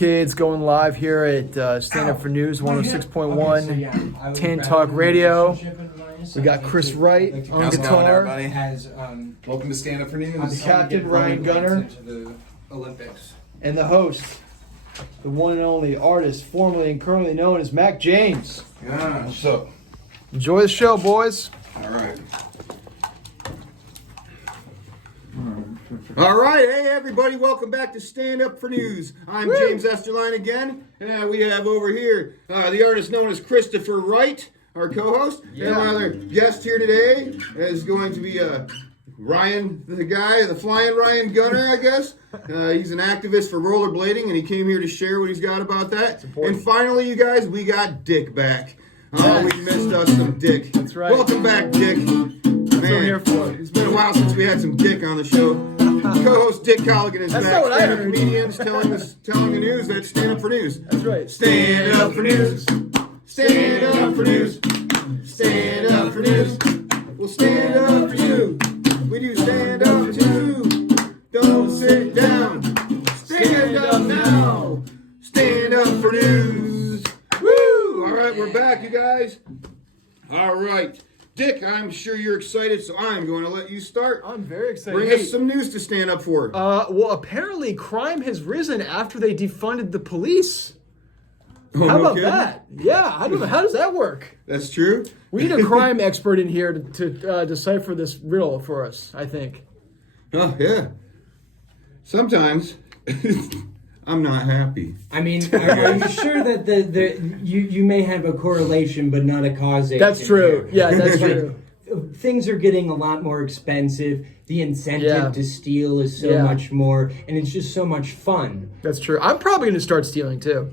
Kids going live here at Stand Up for News 106.1 10 Talk Radio. We got Chris Wright on How's it going, guitar. everybody? Welcome to Stand Up for News. The captain, Ryan Gunner. To the Olympics. And the host, the one and only artist, formerly and currently known as Mac James. Yeah, what's up? Enjoy the show, boys. All right. All right, hey everybody, welcome back to Stand Up for News. I'm James Esterline again. We have over here the artist known as Christopher Wright, our co-host. Yeah. And our other guest here today is going to be Ryan, the flying Ryan Gunner, I guess. He's an activist for rollerblading, and he came here to share what he's got about that. And finally, you guys, we got Dick back. Oh, we missed us some Dick. That's right. Welcome back, Dick. That's what I'm here for. It's been a while since we had some Dick on the show. Co-host Dick Colligan is That's back. not what I Stand-up heard. comedians telling the news that Stand Up for News. That's right. Stand up for news. Stand up for news. Stand up for news. We'll stand up for you. We do stand up too. Don't sit down. Stand up now. Stand up for news. Woo! All right, we're back, you guys. All right. Dick, I'm sure you're excited, so I'm going to let you start. I'm very excited. Bring us some news to stand up for. Well, apparently crime has risen after they defunded the police. Oh, How no about kidding? that? Yeah, I don't know. How does that work? That's true. We need a crime expert in here to decipher this riddle for us, I think. Oh, yeah. Sometimes I'm not happy. I mean, are you sure that you may have a correlation but not a causation? That's true. here? Yeah, that's Like, true. Things are getting a lot more expensive. The incentive to steal is so much more, and it's just so much fun. That's true. I'm probably going to start stealing too.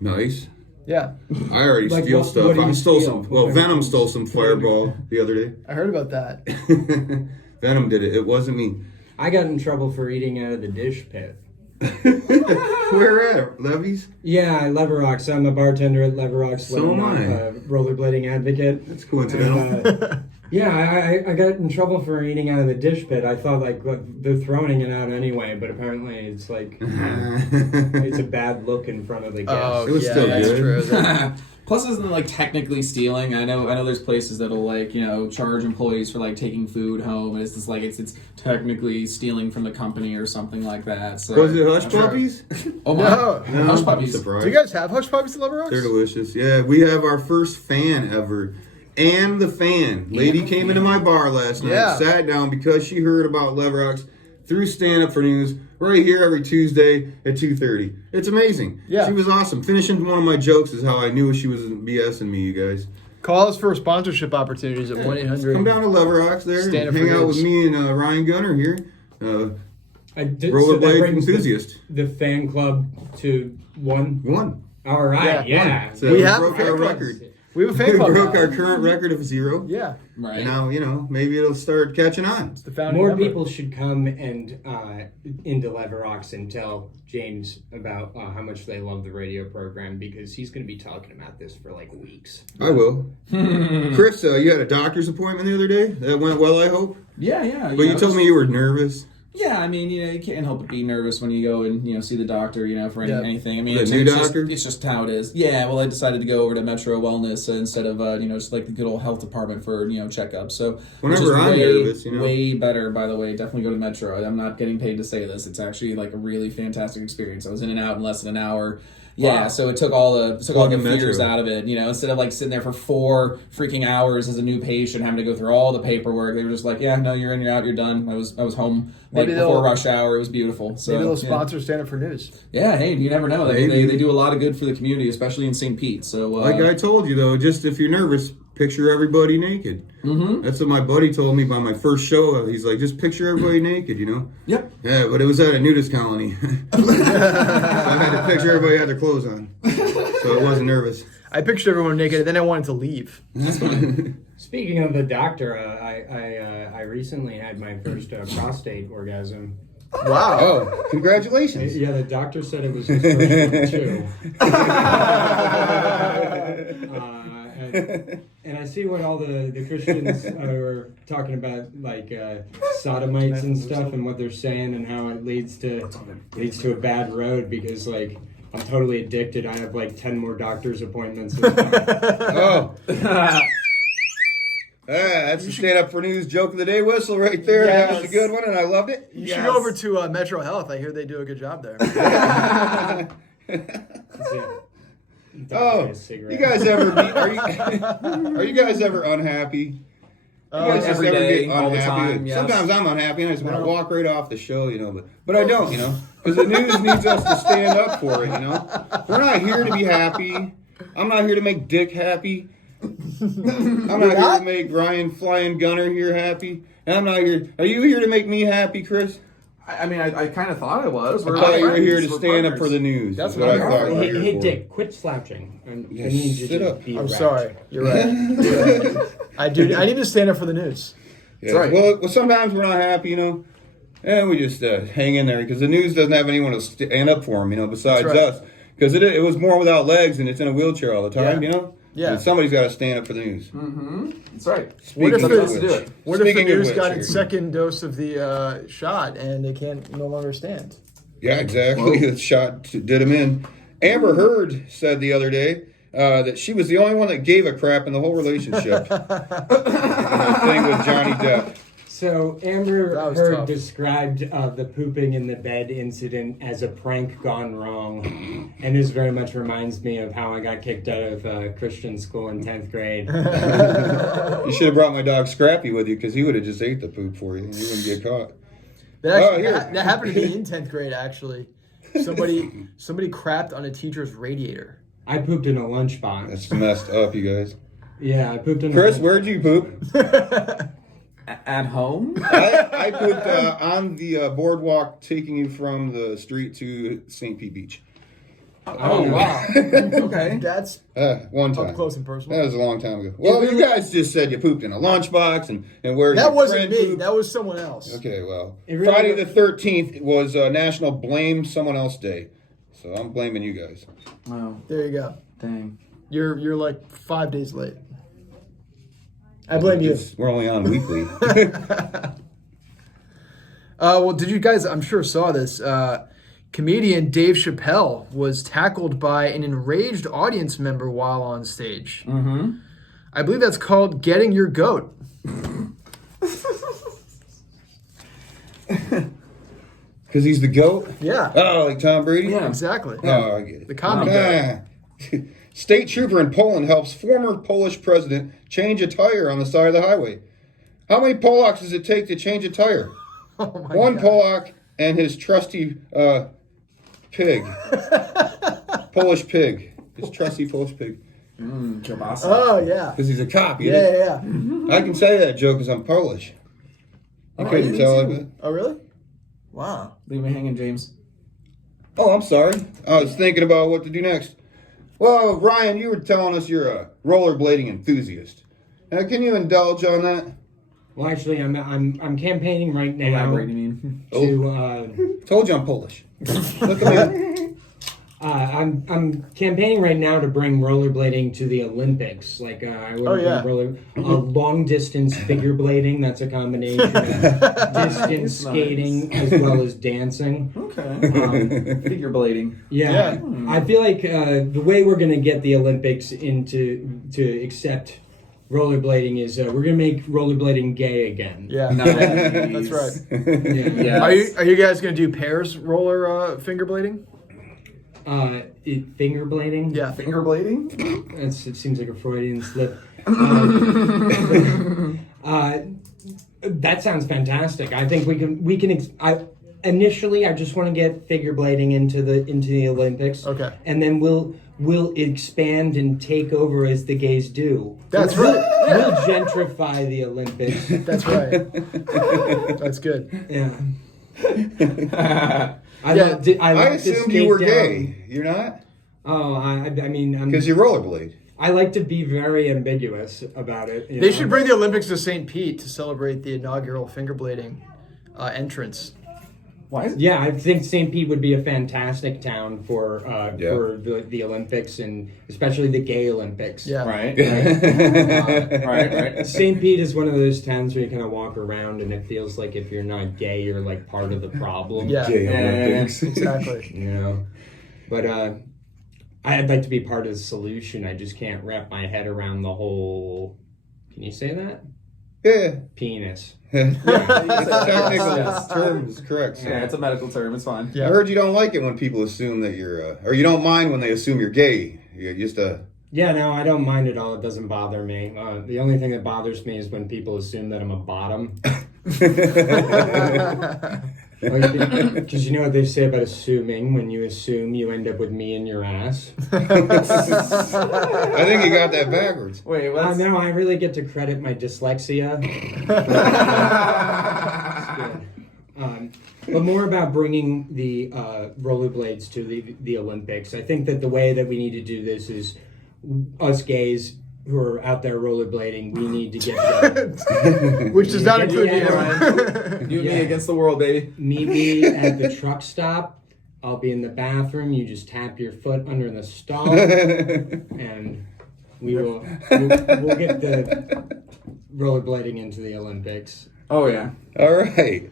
Nice. Yeah, I already Like, steal what stuff. do you I stole steal? some. Well, Venom stole some Fireball the other day. I heard about that. Venom did it. It wasn't me. I got in trouble for eating out of the dish pit. Where at? Levy's? Yeah, Lever Rocks. I'm a bartender at Lever Rocks. So am I. Rollerblading advocate. That's coincidental. Yeah, I got in trouble for eating out of the dish pit. I thought like they're throwing it out anyway, but apparently it's like it's a bad look in front of the guests. Oh, It was yeah, still that's good. true. Plus, isn't it like technically stealing? I know. There's places that'll like charge employees for like taking food home, and it's just like it's technically stealing from the company or something like that. So Was it Hush Puppies? Oh my! No. Hush I'm Puppies. surprised. Do you guys have hush puppies at Lever Rocks? They're delicious. Yeah, we have our first fan ever. And the fan. Lady came into my bar last night, Yeah. sat down because she heard about Lever Rocks through Stand Up for News right here every Tuesday at 2:30. It's amazing. Yeah. She was awesome. Finishing one of my jokes is how I knew she was BSing me, you guys. Call us for sponsorship opportunities at 1-800. Come down to Lever Rocks there and Stand Up for hang out with News. me and Ryan Gunner here. So that Rollerblade brings enthusiast. the fan club to one. One. All right, Yeah, yeah. So We have a broke fan our club. record. We have a fan We club. broke now. our current record of 0. Yeah, Right. And now, maybe it'll start catching on. the founding More member. people should come and into Lever Rocks and tell James about how much they love the radio program, because he's going to be talking about this for like weeks. I will. Chris, you had a doctor's appointment the other day. That went well, I hope. Yeah. But you told me you were nervous. Yeah, I mean, you can't help but be nervous when you go and see the doctor, for Yeah. anything. I mean, The it's, new it's doctor? Just, it's just how it is. Yeah. Well, I decided to go over to Metro Wellness instead of just like the good old health department for checkups. So which is Whenever I'm nervous, way better. By the way, definitely go to Metro. I'm not getting paid to say this. It's actually like a really fantastic experience. I was in and out in less than an hour. Yeah, Wow. so it took all the Metro. fears out of it. Instead of like sitting there for 4 freaking hours as a new patient, having to go through all the paperwork, they were just like, "Yeah, no, you're in, you're out, you're done." I was home like Maybe before they'll- rush hour. It was beautiful. So Maybe they'll yeah. sponsor Stand Up for News. Yeah, hey, you never know. They Maybe. do a lot of good for the community, especially in St. Pete. So Like I told you, though, just if you're nervous, picture everybody naked. mm-hmm. That's what my buddy told me by my first show. He's like, just picture everybody naked, Yep. Yeah, but it was at a nudist colony. So I had to picture everybody had their clothes on. So I wasn't nervous. I pictured everyone naked, and then I wanted to leave. Speaking of the doctor, I recently had my first prostate orgasm. Wow. Oh, congratulations. Yeah, the doctor said it was his first one too. And I see what all the Christians are talking about, like sodomites and stuff, and what they're saying, and how it leads to a bad road because, like, I'm totally addicted. I have like 10 more doctor's appointments. Oh. That's the Stand Up for News joke of the day whistle right there. Yes. That was a good one, and I loved it. You should go over to Metro Health. I hear they do a good job there. Oh, you guys ever are you guys ever unhappy? You guys just every ever day, get all the unhappy? time, yes. Sometimes I'm unhappy and I just want to walk right off the show, but I don't, because the news needs us to stand up for it, We're not here to be happy. I'm not here to make Dick happy. I'm not here to make Ryan Flying Gunner here happy. And I'm not here. Are you here to make me happy, Chris? I mean, I kind of thought I was. I thought you were here to stand up for the news. That's what I thought you were here Hey, for. Dick, quit slouching. I need you sit to up. be I'm erect. sorry. You're right. You're right. I need to stand up for the news. Yeah. Right. Well, sometimes we're not happy, and we just hang in there because the news doesn't have anyone to stand up for them, besides right. us. Because it was more without legs and it's in a wheelchair all the time, Yeah. And somebody's got to stand up for the news. Mm-hmm. That's right. What if Speaking of the- which, What if the speaking of news which, got here. its second dose of the shot and they can't no longer stand? Yeah, exactly. The shot did him in. Amber Heard said the other day that she was the only one that gave a crap in the whole relationship. The thing with Johnny Depp. So Amber That was Heard tough. described the pooping in the bed incident as a prank gone wrong, and this very much reminds me of how I got kicked out of Christian school in 10th grade. You should have brought my dog Scrappy with you because he would have just ate the poop for you and you wouldn't get caught. That happened to me in 10th grade, actually. Somebody crapped on a teacher's radiator. I pooped in a lunchbox. That's messed up, you guys. Yeah, I pooped in. Chris, where'd you poop? At home? I pooped on the boardwalk taking you from the street to St. Pete Beach. Oh, wow. Okay. That's One time. up close and That personal. was a long time ago. Well, you guys just said you pooped in a lunchbox and where That your wasn't friend me. pooped. That was someone else. Okay, well, It really Friday was- the 13th was National Blame Someone Else Day. So I'm blaming you guys. Oh, There you go. dang. You're like 5 days late. I blame you. We're only on weekly. Well, did you guys? I'm sure saw this. Comedian Dave Chappelle was tackled by an enraged audience member while on stage. Mm-hmm. I believe that's called getting your goat. Because he's the GOAT? Yeah, Oh, like Tom Brady? Yeah. exactly. Oh, I get it. The comedy goat. State trooper in Poland helps former Polish president change a tire on the side of the highway. How many Polacks does it take to change a tire? Oh my One God. Polak and his trusty pig. Polish pig. His trusty Polish pig. Kielbasa. Oh yeah. Because he's a cop. Yeah, yeah, yeah. I can say that joke because I'm Polish. You couldn't you tell too. like that. Oh really? Wow. Leave me hanging, James. Oh, I'm sorry. I was thinking about what to do next. Well, Ryan, you were telling us you're a rollerblading enthusiast. Can you indulge on that? Well, actually, I'm campaigning right now Elaborate, you mean? to. Told you I'm Polish. Look at me. I'm campaigning right now to bring rollerblading to the Olympics. Like I would yeah. long distance figure blading. That's a combination of distance skating as well as dancing. Okay. Figure blading. Yeah, I feel like the way we're gonna get the Olympics to accept rollerblading is we're gonna make rollerblading gay again. Yeah. Nice. That's right. Yeah. Yes. Are you guys gonna do pairs roller finger blading? Finger blading. Yeah. Finger blading? It seems like a Freudian slip. That sounds fantastic. I think we can. Initially, I just want to get figure blading into the Olympics. Okay. And then we'll expand and take over as the gays do. That's right. Yeah. We'll gentrify the Olympics. That's right. That's good. Yeah. I I like to assumed you skate were down. gay. You're not? Oh, I mean, Because you rollerblade. I like to be very ambiguous about it. you They know? should bring the Olympics to St. Pete to celebrate the inaugural finger blading entrance. Why is it? Yeah, I think St. Pete would be a fantastic town for the Olympics, and especially the gay Olympics. Yeah. Right. Right. St. Pete is one of those towns where you kind of walk around and it feels like if you're not gay, you're like part of the problem. Yeah. Gay Olympics. Exactly. You know, but I'd like to be part of the solution. I just can't wrap my head around the whole. Can you say that? Yeah. Penis. Technical term is correct. So. Yeah, it's a medical term. It's fine. Yeah. I heard you don't like it when people assume that you're, or you don't mind when they assume you're gay. You're just Yeah, no, I don't mind at all. It doesn't bother me. The only thing that bothers me is when people assume that I'm a bottom. Because you know what they say about assuming. When you assume, you end up with me in your ass. I think you got that backwards. Wait, what's... No, I really get to credit my dyslexia. But more about bringing the rollerblades to the Olympics. I think that the way that we need to do this is us gays who are out there rollerblading, we need to get them. Which does not include me. You and me against the world, baby. Meet me at the truck stop. I'll be in the bathroom. You just tap your foot under the stall, and we'll get the rollerblading into the Olympics. Oh yeah. All right.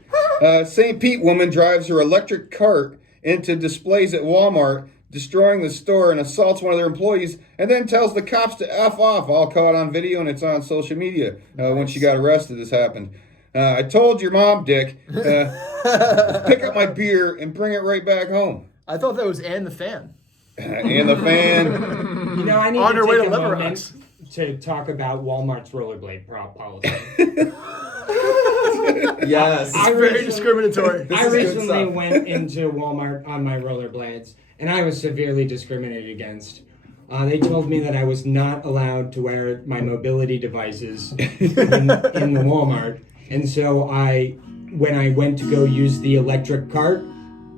St. Pete woman drives her electric cart into displays at Walmart, destroying the store, and assaults one of their employees, and then tells the cops to F off. All caught on video, and it's on social media. When she got arrested, this happened. I told your mom, Dick, pick up my beer and bring it right back home. I thought that was Ann the Fan. And the fan. You know, I need On to her way take to a Little moment Rocks. to talk about Walmart's rollerblade policy. Yes. It's very discriminatory. I is good recently stuff. went into Walmart on my rollerblades, and I was severely discriminated against. They told me that I was not allowed to wear my mobility devices in the Walmart, and so when I went to go use the electric cart,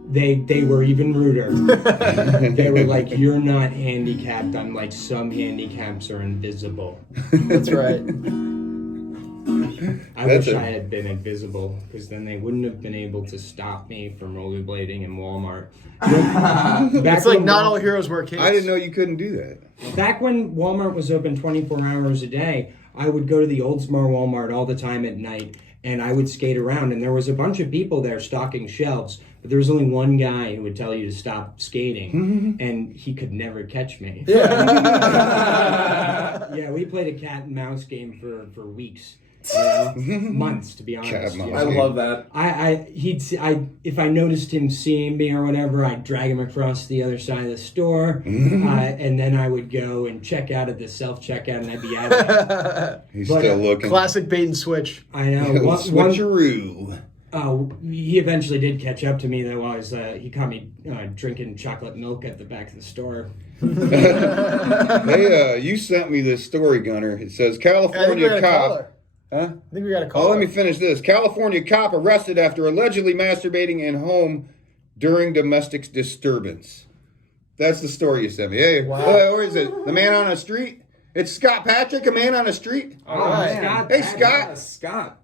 they were even ruder. They were like, "You're not handicapped, unlike some handicaps are invisible." That's right. I wish I had been invisible, because then they wouldn't have been able to stop me from rollerblading in Walmart. It's like not all heroes wear capes. I didn't know you couldn't do that. Back when Walmart was open 24 hours a day, I would go to the Oldsmar Walmart all the time at night, and I would skate around, and there was a bunch of people there stocking shelves, but there was only one guy who would tell you to stop skating, and he could never catch me. Yeah, we played a cat and mouse game for weeks. You know? Months, to be honest. Cat and mouse. You know? I love that. If I noticed him seeing me or whatever, I'd drag him across the other side of the store, and then I would go and check out at the self-checkout, and I'd be out of there. He's But, still looking. Classic bait and switch. I know. Switcheroo. He eventually did catch up to me, though. He caught me drinking chocolate milk at the back of the store. Hey, you sent me this story, Gunner. It says I think we California got a cop. caller. Huh? I think we got a call. Oh, let me finish this. California cop arrested after allegedly masturbating in home during domestic disturbance. That's the story you sent me. Hey, Wow. where is it? The man on the street? It's Scott Patrick, a man on the street? Oh, right. Scott. Hey, Scott. Yes, Scott.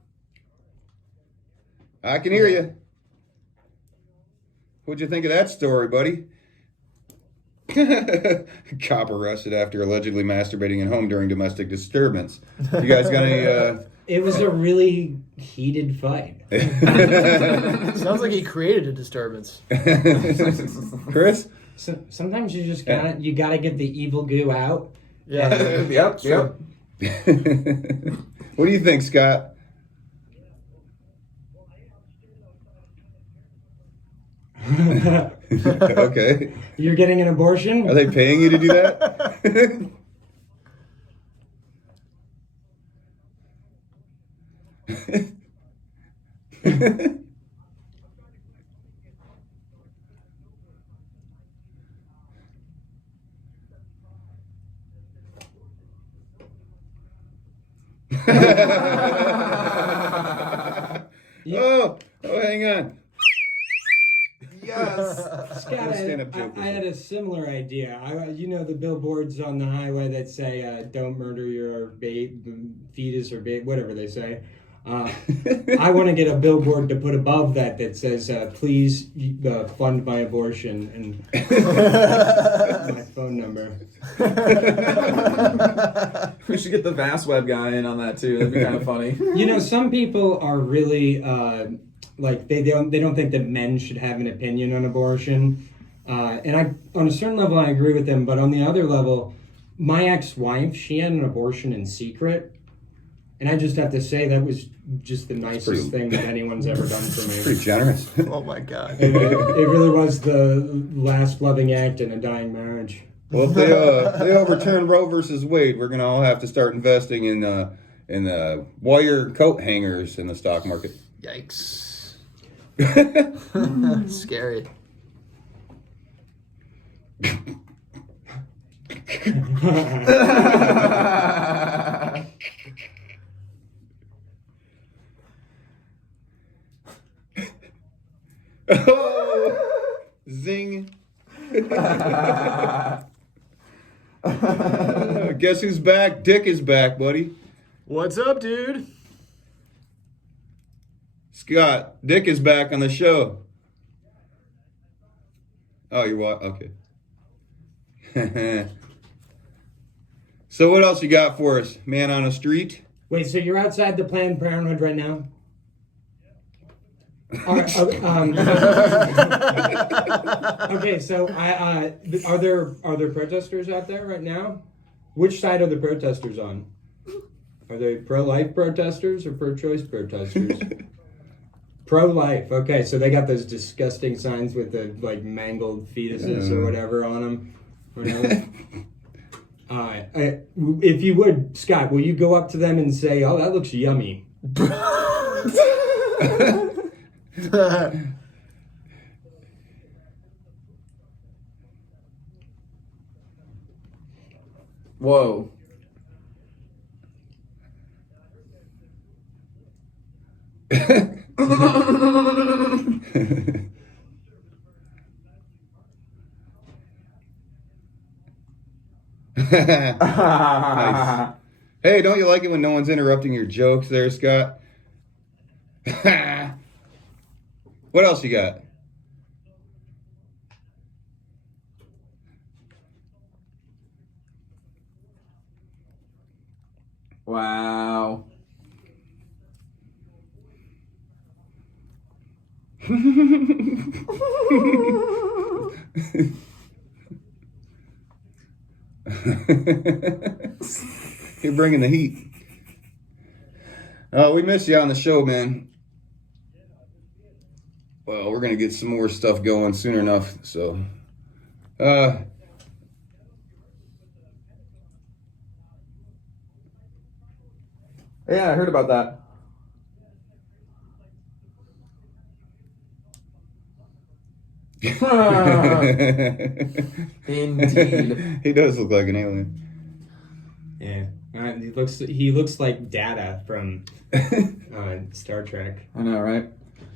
I can hear you. What'd you think of that story, buddy? Cop arrested after allegedly masturbating at home during domestic disturbance. You guys got any... It was a really heated fight. Sounds like he created a disturbance. Chris? So, sometimes you just gotta get the evil goo out. Yeah. Yep. What do you think, Scott? Okay. You're getting an abortion? Are they paying you to do that? Oh, hang on. Yes. Scott, Stand-up joke. I had a similar idea. You know the billboards on the highway that say "Don't murder your fetus" or whatever they say. I want to get a billboard to put above that says, please fund my abortion and my phone number. We should get the Vast Web guy in on that too. That'd be kind of funny. You know, some people are really like they don't think that men should have an opinion on abortion, and I, on a certain level, I agree with them. But on the other level, my ex-wife, she had an abortion in secret, and I just have to say that was just the nicest thing that anyone's ever done for me. Pretty generous. Oh my God. It really was the last loving act in a dying marriage. Well, if they overturn Roe versus Wade, we're gonna all have to start investing in wire coat hangers in the stock market. Yikes. Scary. Oh, zing. Guess who's back? Dick is back, buddy. What's up, dude? Scott, Dick is back on the show. Oh, you're what? Okay. So what else you got for us? Man on the street? Wait, so you're outside the Planned Parenthood right now? Okay, so are there protesters out there right now? Which side are the protesters on? Are they pro-life protesters or pro-choice protesters? Pro-life. Okay, so they got those disgusting signs with the like mangled fetuses or whatever on them. If you would, Scott, will you go up to them and say, "Oh, that looks yummy"? Whoa. Nice. Hey, don't you like it when no one's interrupting your jokes there, Scott? What else you got? Wow. You're bringing the heat. Oh, we miss you on the show, man. Well, we're gonna get some more stuff going soon enough. So, Yeah, I heard about that. Indeed. He does look like an alien. Yeah, he looks like Data from Star Trek. I know, right?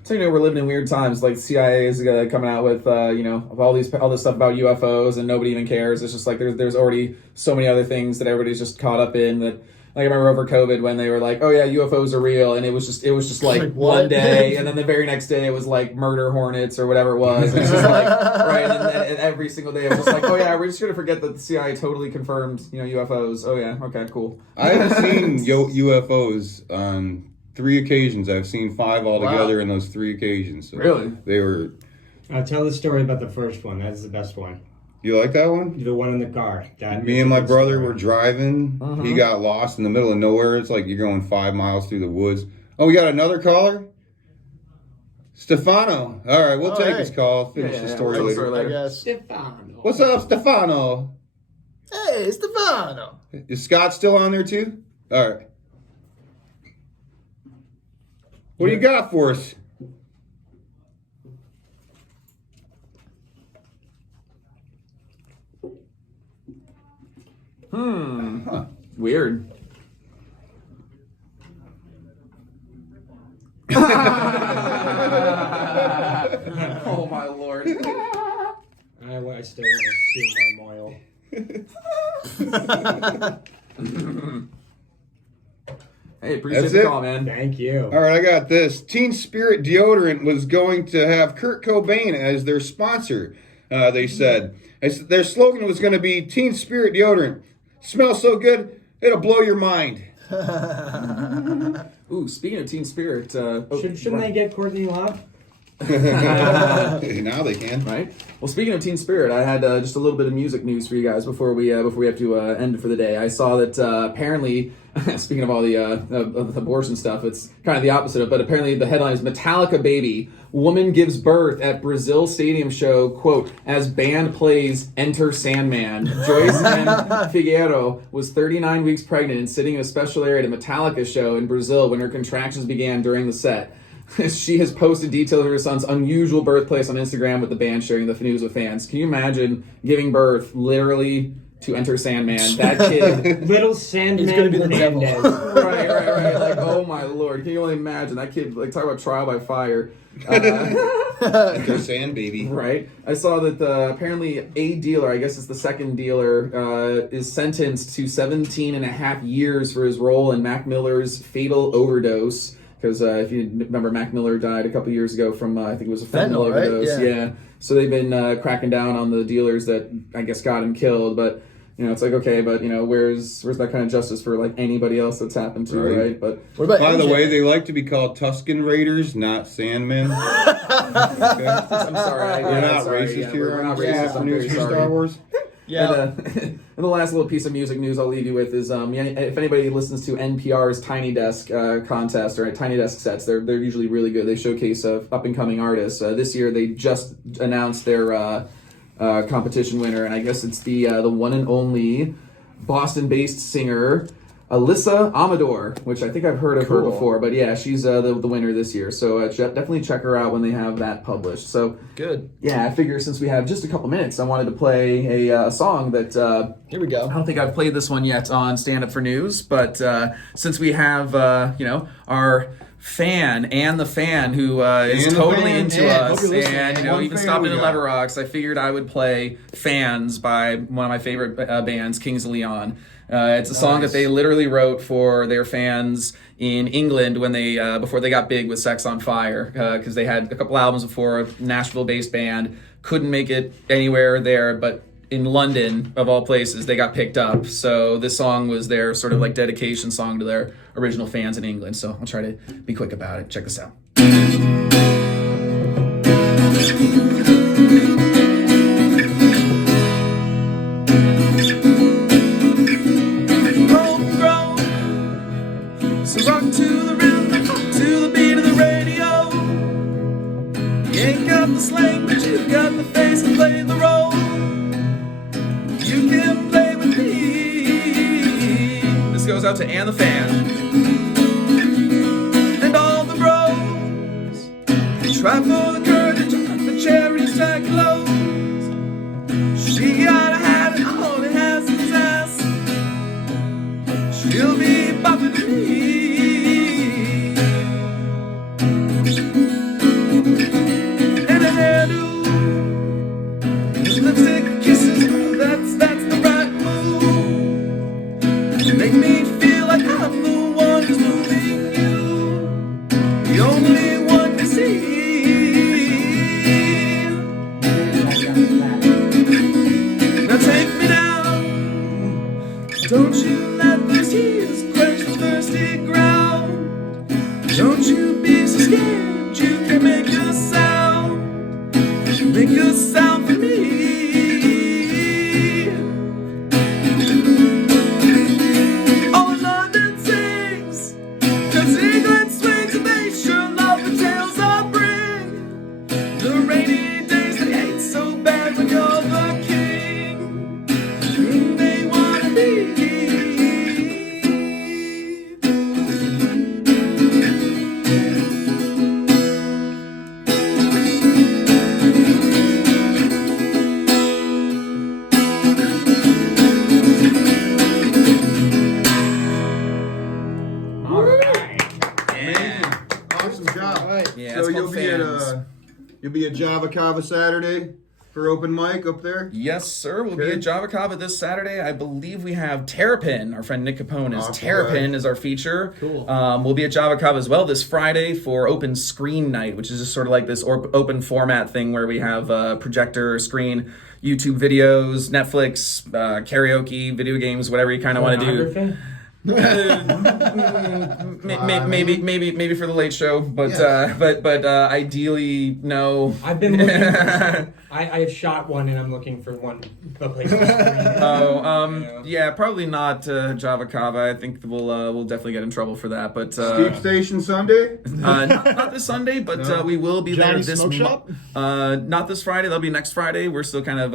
So we're living in weird times. Like CIA is coming out with of all this stuff about UFOs, and nobody even cares. It's just like there's already so many other things that everybody's just caught up in. That like I remember over COVID when they were like, oh yeah, UFOs are real, and it was just like one day, and then the very next day it was like murder hornets or whatever it was. And it's just like right, and every single day it was just like, oh yeah, we're just gonna forget that the CIA totally confirmed UFOs. Oh yeah, okay, cool. I have seen UFOs on 3 occasions. I've seen 5 altogether in those 3 occasions. So Really? They were. I'll tell the story about the first one. That's the best one. You like that one? The one in the car. Me and my brother were driving. He got lost in the middle of nowhere. It's like you're going 5 miles through the woods. Oh, we got another caller? Stefano. All right, we'll take his call. Finish the story later. I guess. Stefano. What's up, Stefano? Hey, Stefano. Is Scott still on there too? All right. What do you got for us? Weird. Oh my lord. I still want to steal my moil. Hey, appreciate That's the it? call, man. Thank you. All right, I got this. Teen Spirit deodorant was going to have Kurt Cobain as their sponsor. They said their slogan was going to be Teen Spirit deodorant. Smells so good, it'll blow your mind. Ooh, speaking of Teen Spirit, Shouldn't they get Courtney Love? Now they can. Right. Well, speaking of Teen Spirit, I had just a little bit of music news for you guys before we have to end for the day. I saw that apparently, speaking of all the of abortion stuff, it's kind of the opposite of. But apparently, the headline is Metallica baby woman gives birth at Brazil stadium show. Quote, as band plays Enter Sandman. Joyce M. Figueiro was 39 weeks pregnant and sitting in a special area at a Metallica show in Brazil when her contractions began during the set. She has posted details of her son's unusual birthplace on Instagram, with the band sharing the news with fans. Can you imagine giving birth literally to Enter Sandman? That kid, Little Sandman He's gonna be the devil. Hernandez. right. Like, oh my lord, can you only imagine that kid? Like, talk about trial by fire. Enter Sand Baby. Right. I saw that apparently a dealer, I guess it's the second dealer, is sentenced to 17 and a half years for his role in Mac Miller's fatal overdose. Because if you remember, Mac Miller died a couple years ago from, I think it was a fentanyl right? overdose. Yeah. So they've been cracking down on the dealers that, I guess, got him killed. But, it's like, okay, but, where's that kind of justice for, like, anybody else that's happened to, right? But What about By the MJ? way, they like to be called Tuscan Raiders, not Sandmen. Okay? I'm sorry. We're not sorry, racist yeah, here we're on not the racist. I'm very News for sorry. Star Wars. Yeah. And the last little piece of music news I'll leave you with is if anybody listens to NPR's Tiny Desk contest or Tiny Desk sets, they're usually really good. They showcase up and coming artists. This year they just announced their competition winner, and I guess it's the one and only Boston-based singer Alyssa Amador, which I think I've heard of her Cool. before, but yeah, she's the winner this year. So definitely check her out when they have that published. So Good. yeah, I figure since we have just a couple minutes, I wanted to play a song that Here we go. I don't think I've played this one yet on Stand Up for News, but since we have our fan and the fan who is And the totally fan, into yeah, us, hope you're listening. and One even fan stopped we into got. Lever Rocks, I figured I would play "Fans" by one of my favorite bands, Kings of Leon. It's a song that they literally wrote for their fans in England when they before they got big with Sex on Fire, because they had a couple albums before, a Nashville-based band, couldn't make it anywhere there, but in London, of all places, they got picked up. So this song was their sort of like dedication song to their original fans in England. So I'll try to be quick about it. Check this out. So rock to the rhythm, to the beat of the radio. You ain't got the slang, but you got the face to play the role. You can play with me. This goes out to Ann the Fan. And all the bros. Try for the courage to cut the cherries tight close. She got a hat and all it has is ass. She'll be bopping to me. And a hairdo. Lipstick kisses, that's the right move. Make me feel like I'm the one who's moving you. The only one to see. Now take me down. Don't you let the tears quench the thirsty ground. Don't you be so scared, you can make a sound. Make a sound for me. All of London sings, 'cause England swings, and they sure love the tales I bring. The rainy days that ain't so bad when you're the king. Who they wanna be. All right. Yeah. Awesome job. Right. Yeah, So it's you'll called be Fans. you'll be at Java Cava Saturday. for open mic up there? Yes, sir. We'll be Okay. at Java Kava this Saturday. I believe we have Terrapin. Our friend Nick Capone is Awesome. Terrapin is our feature. Cool. We'll be at Java Kava as well this Friday for Open Screen Night, which is just sort of like this open format thing where we have a projector, screen, YouTube videos, Netflix, karaoke, video games, whatever you kind of want to do. Pornography? Maybe for the late show, but ideally no. I've been looking for I've shot one and I'm looking for a place to screen it. Yeah, probably not Java Kava. I think we'll definitely get in trouble for that. But Steep Station Sunday? not this Sunday, but No. we will be Johnny's there this Smoke Shop? not this Friday. That'll be next Friday. We're still kind of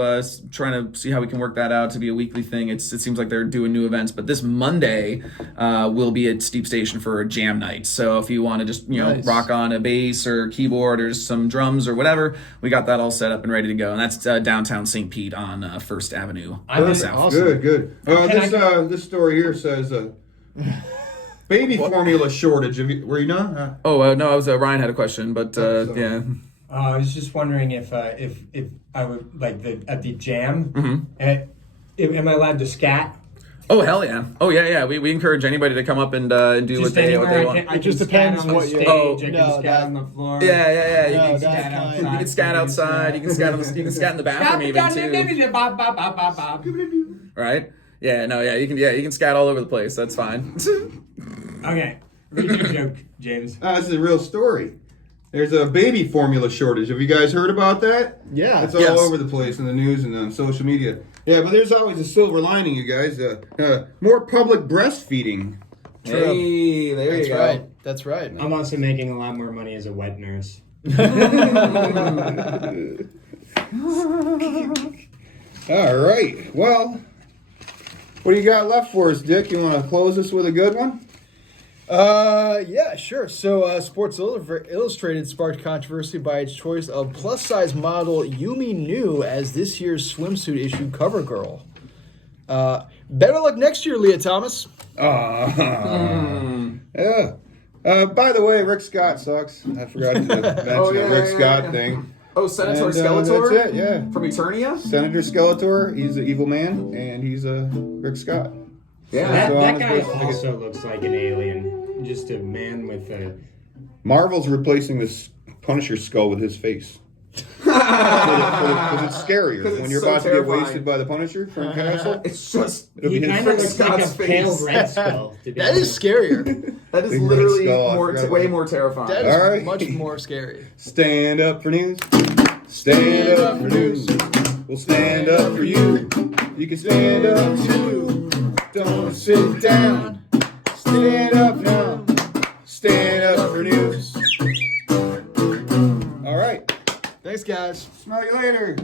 trying to see how we can work that out to be a weekly thing. It seems like they're doing new events, but this Monday we'll be at Steep Station for a jam night. So if you want to just Nice. rock on a bass or keyboard or some drums or whatever, we got that all set up and ready to go. And that's downtown St. Pete on First Avenue. South. Awesome. Good. This story here says baby formula shortage. Were you not? Oh no, I was Ryan had a question, but so. yeah. I was just wondering if I would like at the jam. Mm-hmm. Am I allowed to scat? Oh hell yeah! Oh yeah. We encourage anybody to come up and do Just what they anywhere want. I It just can depends scat on what the you- stage. Oh, I can no, scat that- on the floor. Yeah. You No, can, that's scat fine. outside. you can scat outside. You can scat in the bathroom even too. Bob, bob, bob, bob, bob. Right? Yeah. No. Yeah. You can scat all over the place. That's fine. Okay, read your joke, James. This is a real story. There's a baby formula shortage. Have you guys heard about that? Yeah. It's all Yes. over the place in the news and on social media. Yeah, but there's always a silver lining, you guys. More public breastfeeding. Hey, there That's you go. right. That's right. I'm also making a lot more money as a wet nurse. All right. Well, what do you got left for us, Dick? You want to close us with a good one? Yeah, sure. So, Sports Illustrated sparked controversy by its choice of plus-size model Yumi Nu as this year's swimsuit issue cover girl. Better luck next year, Leah Thomas. Yeah. By the way, Rick Scott sucks. I forgot to mention the Rick Scott thing. Oh, Senator And, Skeletor. that's it, yeah. From Eternia. Senator Skeletor, he's an evil man, and he's Rick Scott. Yeah. That, So that I'm guy supposed to also looks like an alien. Just a man with a... Marvel's replacing this Punisher skull with his face. Because it's scarier. 'Cause it's When you're so about to terrifying. get wasted by the Punisher from Castle, It's just it'll He be his kind of face. looks like a Scott's pale face. red skull. To be That is scarier. that is Big literally red skull, I more forgot way about more terrifying. That is All right. much more scary. Stand up for news. Stand up for news. We'll stand up for you. You can stand up too. Don't sit down. Stand up now. Stand up for news. All right. Thanks, guys. Smell you later.